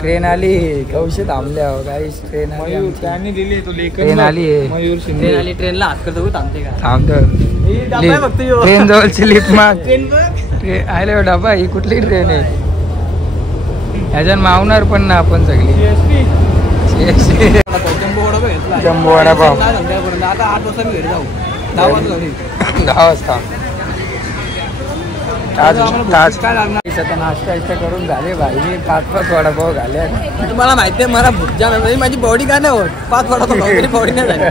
Train आली Cauchy थांबल्या गाईस. Train त्यांनी दिली तो ट्रेन आली मयूर शिंदे आली. ट्रेनला हात करतो थांबते का? थांबतो ट्रेन जवळची लिफ्ट माग. आले डबा ही कुठली ट्रेन आहे? ह्याच्यात मावणार पण ना आपण सगळी. जम्बो वडापाव आता 8 वाजता मी घरी जाऊ. 10 वाजता घरी. 10 वाजता नाश्ता इथं करून झाले भाई. 5 वडापाव झाले. तुम्हाला माहिती आहे मला भुजा माझी बॉडी काय नाही होत. 5 वडापाव बॉडी नाही झाली.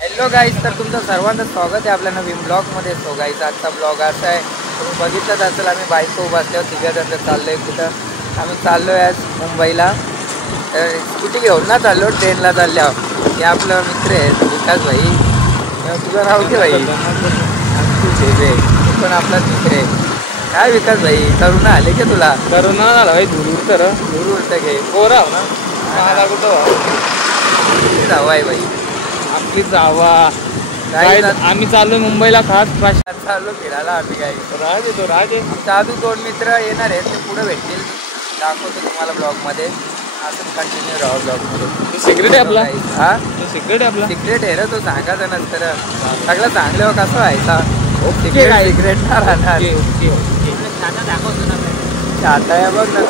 हॅलो गाईज, तर तुमचं सर्वांचं स्वागत आहे आपल्या नवीन ब्लॉगमध्ये. सो गाईज आजचा ब्लॉग असा आहे, तुम्ही बघितलंच असेल आम्ही बाईकसोबत बसल्यावर 3 जण चाललो आहे. कुठं आम्ही चाललो आहे आज मुंबईला. तर स्कूटी घेऊन ना चाललो, ट्रेनला चालल्यावर. हे आपलं मित्र आहे विकास भाई. तुझं नाव घे भाई. तू पण आपलाच मित्र आहे. काय विकास भाई, करुणा आले की तुला? करुणा झाला भाई. दूर उरतं घे. पोरा ना मला कुठं जाऊ आहे भाई आपली जावा. काय आम्ही चाललो मुंबईला खास चाललो फिरायला. आम्ही काय राज येतो राज आहे. आमचा अजून 2 मित्र येणार आहेत, ते पुढे भेटतील. दाखवतो तुम्हाला ब्लॉगमध्ये. असं कंटिन्यू राहा ब्लॉगमध्ये. सिक्रेट आहे आपला. हा सिक्रेट आहे आपला. सिक्रेट आहे रे तो. सांगायचं नसतं. सगळं चांगलं कसं व्हायचा. सिक्रेट ना राहणार. आता बघ ना.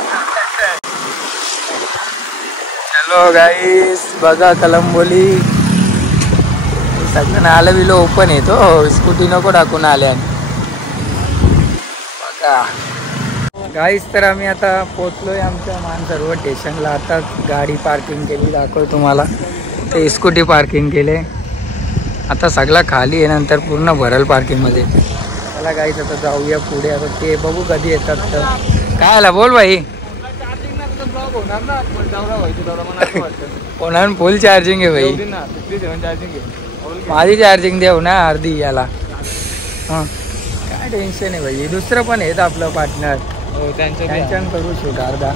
हॅलो गाईस, बघा कलंबोली. सगळं नालं बिलं ओपन येतो. स्कूटी नको टाकून आल्या बघा गाईस. तर आम्ही आता पोचलोय आमच्या मानसरोवर स्टेशनला. आता गाडी पार्किंग केली, दाखव तुम्हाला. ते स्कूटी पार्किंग केले. आता सगळा खाली आहे, नंतर पूर्ण भरल पार्किंगमध्ये. चला गाईस आता जाऊया पुढे. आता ते बघू कधी येतात. तर काय आला बोल भाई. कोणा फुल चार्जिंग आहे भाई. माझी चार्जिंग देऊ ना अर्धी याला. हां काय टेन्शन आहे भाई. दुसरं पण आहेत आपलं पार्टनर, त्यांच्या करू शूट अर्धा.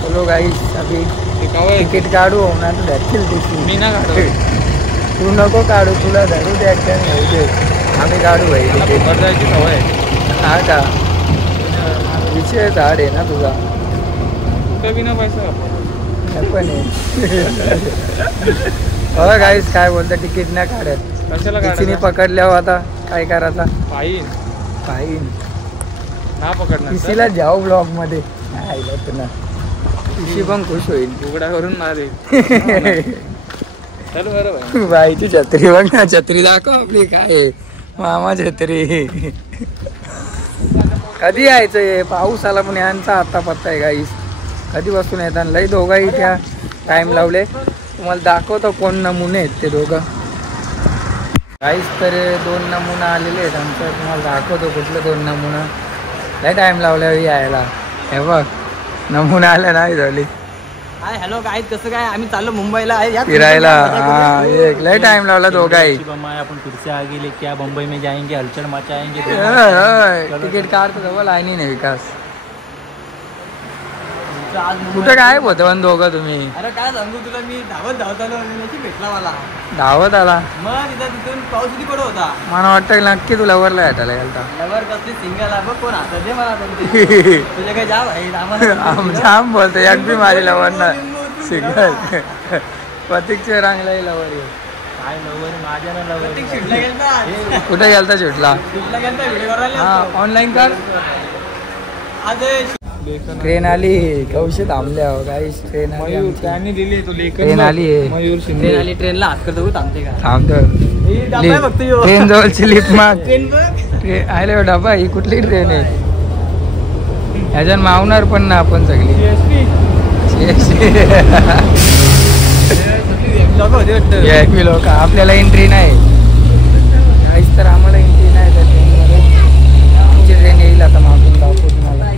चलो गाईस अभी तिकीट काढू. होणार तर धरतील तिकीट. मी ना काढू. तू नको काढू, तुला धरू दे. घेऊ दे, आम्ही काढू भाई तिकीट. जायची सवय. हा का विषय झाड आहे ना तुझा. कुठं बी ना पैसा पण हो गाईस काय बोलतं, तिकीट नाही काढत. कशाला तिने पकडल्यावर आता काय करायचा? फाईन ना पकडणार. तिला जाऊ ब्लॉग मध्ये पुन्हा. तिशी पण खुश होईल. उघडा करून मारे. चल बरं बाईची छत्री बघ ना. छत्री दाखव आपली. काय मामा छत्री. कधी यायचं? पाऊस आला पण यांचा आता पत्ता आहे गाईस. कधी बसून येतात लई. दोघंही त्या टाइम लावले. तुम्हाला दाखवतो कोण नमुने आहेत ते दोघं गाईस. तर 2 नमुना आलेले आहेत आमचं. तुम्हाला दाखवतो कुठलं 2 नमुना. लई टाइम लावला यायला. हे बघ नमुना आला नाही झाली. हाय हॅलो काय कसं काय. आम्ही चाललो मुंबईला फिरायला. हा एक लई टाइम लावला दोघाही. आपण फिर से आगे लेके आ. मुंबई में जाएंगे, हलचल मचाएंगे. तिकीट काढतो जवळ लाईनी नाही विकास. कुठं काय होतं दोघं तुम्ही? अरे काय सांगू तुला, मी धावत आलो. भेटला मला. धावत आला मग तिथून पाऊस किती पडत होता. मला वाटतं नक्की तुला वरला भेटायला गेलता. लवर कसली सिंगल आहे बघ. कोण आता दे मला तुझ्या काय जा भाई. जाम बोलतो. एक बी मारी लवर ना सिंगल. प्रतीकचे रांगला लवर. काय लवर माझ्या ना लवर. कुठे गेलता शूटला? हा ऑनलाईन कर. ट्रेन आली कौशी थांबल्या गाईस. ट्रेन त्यांनी दिली तो ट्रेन आली मयूर शिंदे आली. ट्रेनला हात करतो थांबते का? थांबतो ट्रेन जवळची लिफ्ट माग. आले डबा ही कुठली ट्रेन आहे? ह्याच्यात मावणार पण ना आपण सगळी. लोक आपल्याला एंट्री नाही काहीच. तर आम्हाला एंट्री नाही त्या ट्रेनमध्ये. आमची ट्रेन येईल आता मागून दाखवू तुम्हाला.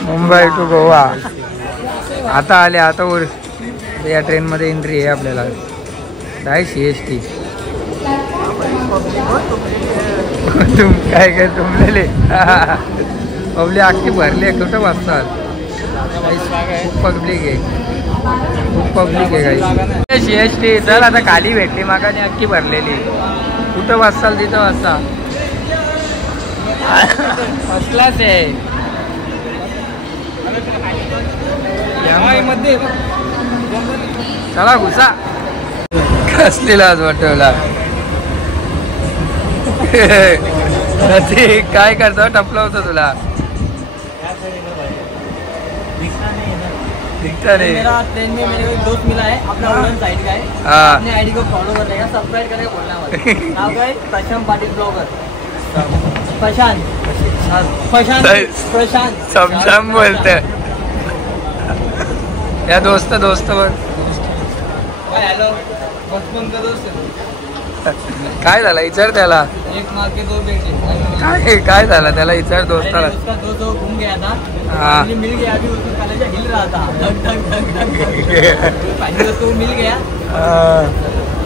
मुंबई टू गोवा आता आले. आता वर या ट्रेनमध्ये एंट्री आहे आपल्याला. काय CST काय तुमलेले पब्लिक अख्खी भरली आहे. कुठं बसतात? पब्लिक आहे. खूप पब्लिक आहे काही. CST चल आता खाली भेटली मागाने अख्खी भरलेली. कुठं बसाल तिथं बसा. फर्स्ट क्लास आहे. चला घुसा. कसलेला आज वाटवला. काय करतो टपला होता तुला. दिखता नहीं. मेरा ट्रेन में मेरे को एक दोस्त मिला है अपना उड़न साइड का है. हाँ. अपने आईडी को फॉलो करने का सब्सक्राइब करके बोलना है. नाम क्या है? प्रशांत पाटिल ब्लॉगर. प्रशांत प्रशांत समशाम बोलते. या दोस्त वर हॅलो बचपन का दोस्त काय झालं विचार त्याला. एक मार के दो बेटे. काय झालं त्याला विचार दोस्ताला. उसका दो घूम गया था. हाँ. मिल गया अभी उसको कलेजा हिल रहा था. धक धक धक धक. फाइनली उसको मिल गया.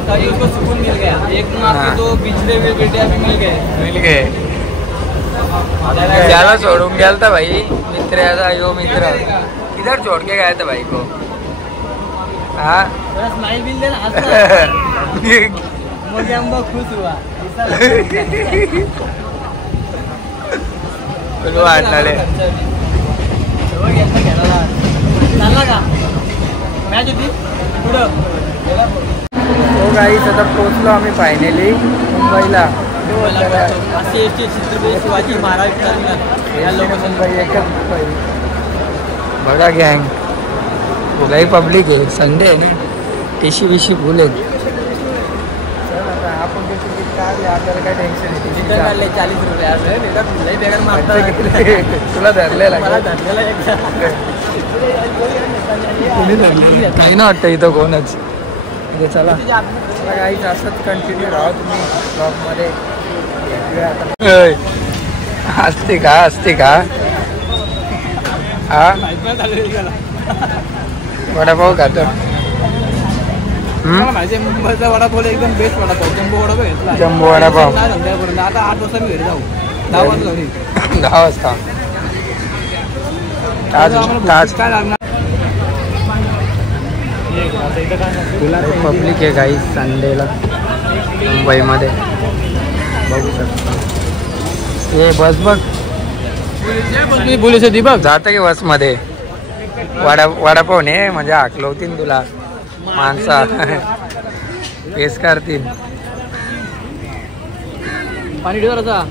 तभी उसको सुकून मिल गया. एक मार के दो बिछड़े हुए बेटे अभी मिल गए. त्याला सोडून गेलता भाई मित्र याचा यो मित्र. किधर छोड़ के गया था भाई को. हाँ. थोड़ा स्माइल बिल देना हंसना. मुझे हम बहुत खुश हुआ. वाटले चालला का मॅच होती पुढं. हो गाईस आता पोचलो आम्ही फायनली मुंबईला. CST छत्रपती शिवाजी महाराज टर्मिनल या लोकेशन. मुंबई एकच बघा गँग. लई पब्लिक आहे. संडे आहे ना. टीशी बिशी फुल आहेत. आपण तिकीट काढले आपल्याला काय टेन्शन तिकीट काढले 40 रुपये. असं लई बेकार मारता. तुला धरलेला मला धरलेला एकदा. काही ना वाटतं इथं कोणच. चला काहीच असंच कंटिन्यू राहा तुम्ही ब्लॉगमध्ये. असते का हा वडापाव खातो. माहिती आहे मुंबईचा वडापाव एकदम बेस्ट वडापाव. जम्बो वडापाव घेतला. जम्बो वडापाव आता 8 वाजता मी घरी जाऊ. 10 वाजता घरी. 10 वाजता. काय लागणार. पब्लिक आहे काही संडेला मुंबईमध्ये बघू शकता. हे बस बघ पोलीस दीपक जातं की बसमध्ये. वडापाव ने म्हणजे हाकलवतीन तुला माणसा. केस करतील. पाणी ठेवायचा.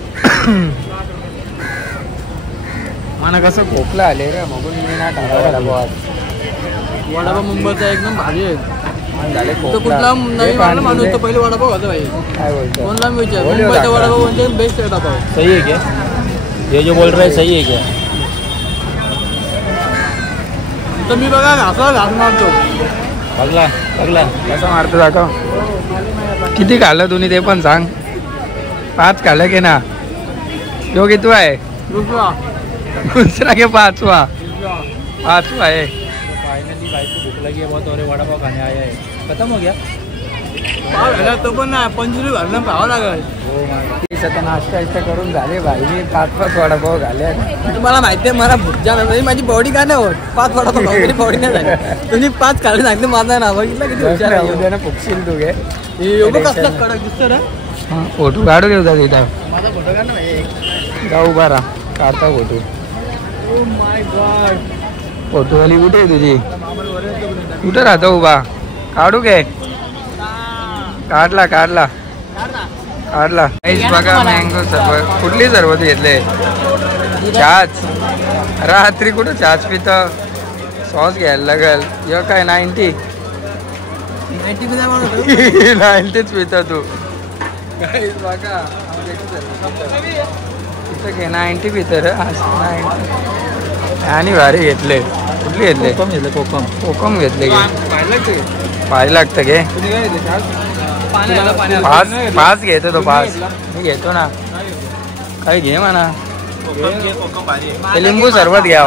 मला कसं खोकला आले रे बघून मी ना वडापाव. वडापाव मुंबईचा एकदम भारी आहे. झाले तो कुठला नवीन आणला माणूस तो पहिले वडापाव होता भाई. काय बोलतो कोणला विचार मुंबईचा वडापाव म्हणजे बेस्ट वडापाव. सही है क्या ये जो बोल रहा है सही है क्या. तर मी बघा घास मारतो. बघला कसं मारतो दाखव. किती खाल्लं तुम्ही ते पण सांग. 5 खाल्लं की ना. यो किती आहे. दुसरा के 5वां है. फाइनली भाई को भूख लगी है बहुत और वड़ा पाव खाने आया है. खत्म हो गया. तो पण नाही 25 भरणं पाहावं लागेल. आता नाश्ता करून झाले भाई. मी 5 वडापाव घाले. तुम्हाला माहिती आहे मला भूक जाणार म्हणजे माझी बॉडी काय नाही होत. 5 वडापाव खाऊन बॉडी नाही झाली. तुम्ही 5 खाल्ले सांगते माझा नाव बघितलं किती हुशार आहे. उद्या ना फुकशील तू घे. कसं कडक दिसतं ना. फोटो काढू घेऊ तिथं. माझा फोटो काढ ना. जाऊ उभा राहा काढता फोटो. Oh my God. फोटोवाली कुठे आहे तुझी. कुठं राहतो उभा. काढू घे. काढला बघा मँगो सरबत. कुठली सरबत घेतले. चहाच. रात्री कुठं चहाच पितं. सॉस घ्यायला लागेल. य काय 90 90च पितं तू. बघा इथं घे 90 पितं रे. आणि भारी घेतले. कुठली घेतले. कोकम घेतले. पाहिजे लागतं घे. 5 घेतो तो 5. मी घेतो ना. काही घे म्हणा. लिंबू सरबत घ्या.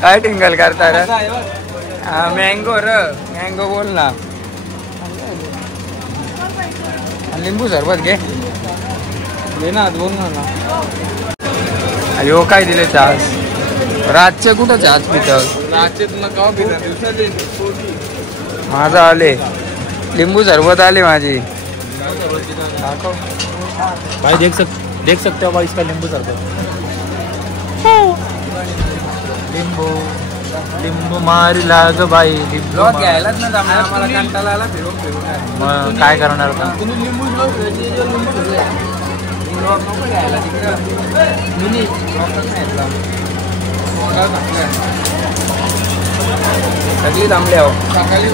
काय टिंगल करता रे. मँगो मँगो बोल ना. लिंबू सरबत घे. घे ना दोन ना. अयो काय दिले चहाज रातचे कुठं चहाज पितं रातचेत मग गाव पिता दिवसाचे माझा आले लिंबू सरबत आले माझी भाई देख सकते हो भाई इसका नींबू सरबत. लिंबू मारी लाग बाई ब्लॉग घ्यायलाच ना जमणार आम्हाला कंटाळा आला फिरून मग काय करणार आता तुम्ही लिंबू ब्लॉग नको घ्यायला तिकडं मिनी सगळी थांबले हो सकाळी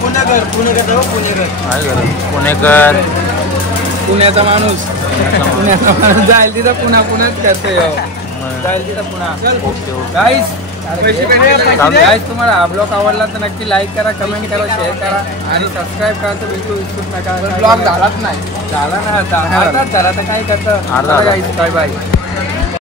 पुणेकर पुणेकर पुण्याचा माणूस जाईल तिथं पुण्याच करतोय जाईल तिथं पुन्हा गाईस तुम्हाला हा ब्लॉग आवडला तर नक्की लाईक करा कमेंट करा शेअर करा आणि सबस्क्राईब करा तर बिलकुल विसरूच नका ब्लॉग झालाच नाही झाला ना आता काय करतं अर्धा. गाईस बाय बाय.